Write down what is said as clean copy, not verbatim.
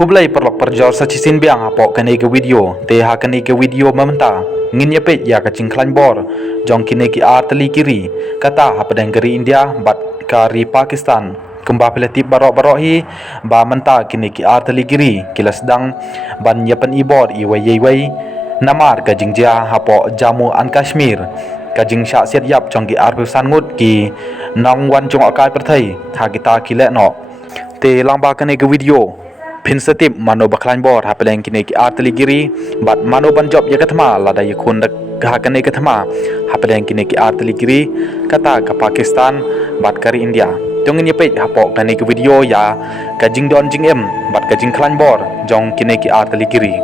Kublai perlok perjor sa cisin biang hapo kani ke video te ha kani ke video mamenta ngin ya pet ya ka cingklan bor jong kini ki arteli kiri kata ha pedang geri India bat kari Pakistan kumba pelatip barok-barok hi ba menta kini ki arteli kiri kila sedang ban yapan ibor i wai namar ka jingjia hapo Jammu and Kashmir ka jing sha siat yap jong ki arpusan ngut ki nong wan jong akai perthai ha kita kile no te langba kani ke video pin setip mano baklan bor ha peleng kini ki arteli giri bat mano ban job ya kathma lada ya khun ha kani kathma ha peleng kini ki arteli giri kata ka Pakistan bat kari India tongin ye pet hapo kani ke video ya ka jing don jing em bat ka jing klan bor jong kini ki arteli giri